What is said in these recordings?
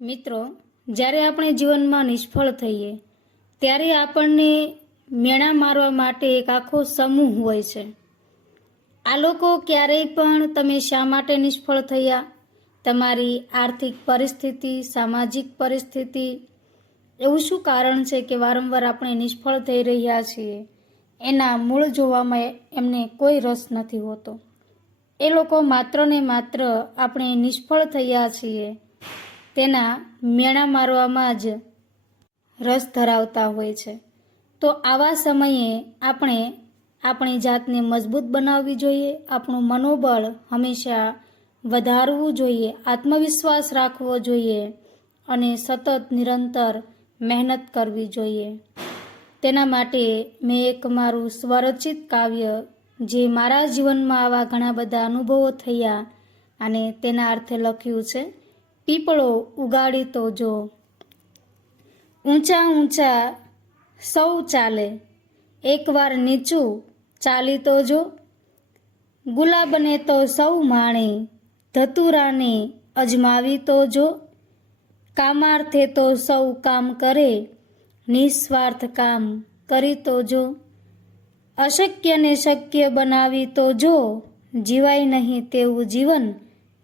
મિત્રો, જ્યારે આપણે જીવનમાં નિષ્ફળ થઈએ, ત્યારે આપણને મેણા મારવા માટે એક આખો સમૂહ હોય છે. આ લોકો ક્યારેય પણ તમે શા માટે નિષ્ફળ થયા? તમારી આર્થિક પરિસ્થિતિ, સામાજિક પરિસ્થિતિ, એવું શું કારણ છે કે વારંવાર આપણે નિષ્ફળ થઈ રહ્યા છીએ? એના મૂળ જોવામાં એમને કોઈ રસ નથી હોતો. એ લોકો માત્ર ને માત્ર આપણે નિષ્ફળ થયા છીએ તેના મેણા મારવામાં જ રસ ધરાવતા હોય છે. તો આવા સમયે આપણે આપણી જાતને મજબૂત બનાવવી જોઈએ, આપણું મનોબળ હંમેશા વધારવું જોઈએ, આત્મવિશ્વાસ રાખવો જોઈએ અને સતત નિરંતર મહેનત કરવી જોઈએ. તેના માટે મેં એક મારું સ્વરચિત કાવ્ય, જે મારા જીવનમાં આવા ઘણા બધા અનુભવો થયા અને તેના અર્થે લખ્યું છે પીપળો ઉગાડી તો જો ઊંચા ઊંચા સૌ ચાલે. એકવાર નીચું ચાલી તો જો. ગુલાબને તો સૌ માણે, ધતુરાને અજમાવી તો જો. કામાર્થે તો સૌ કામ કરે, નિસ્વાર્થ કામ કરી તો જો. અશક્યને શક્ય બનાવી તો જો, જીવાય નહીં તેવું જીવન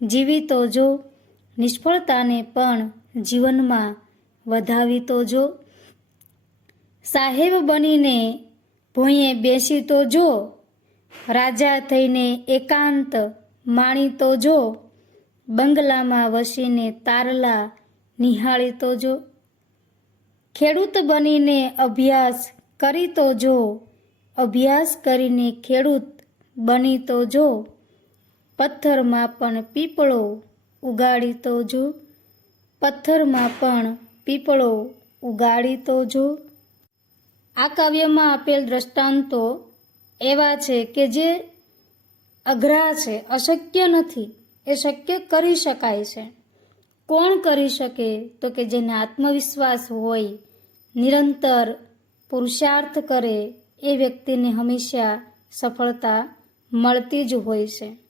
જીવી તો જો. નિષ્ફળતાને પણ જીવનમાં વધાવી તો જો. સાહેબ બનીને ભોંયે બેસી તો જો. રાજા થઈને એકાંત માણી તો જો. બંગલામાં વસીને તારલા નિહાળી તો જો. ખેડૂત બનીને અભ્યાસ કરી તો જો. અભ્યાસ કરીને ખેડૂત બની તો જો. પથ્થરમાં પણ પીપળો ઉગાડી તો જો. પથ્થરમાં પણ પીપળો ઉગાડી તો જો. આ કાવ્યમાં આપેલ દ્રષ્ટાંતો એવા છે કે જે અઘરા છે, અશક્ય નથી, એ શક્ય કરી શકાય છે. કોણ કરી શકે તો કે જેને આત્મવિશ્વાસ હોય, નિરંતર પુરુષાર્થ કરે, એ વ્યક્તિને હંમેશા સફળતા મળતી જ હોય છે.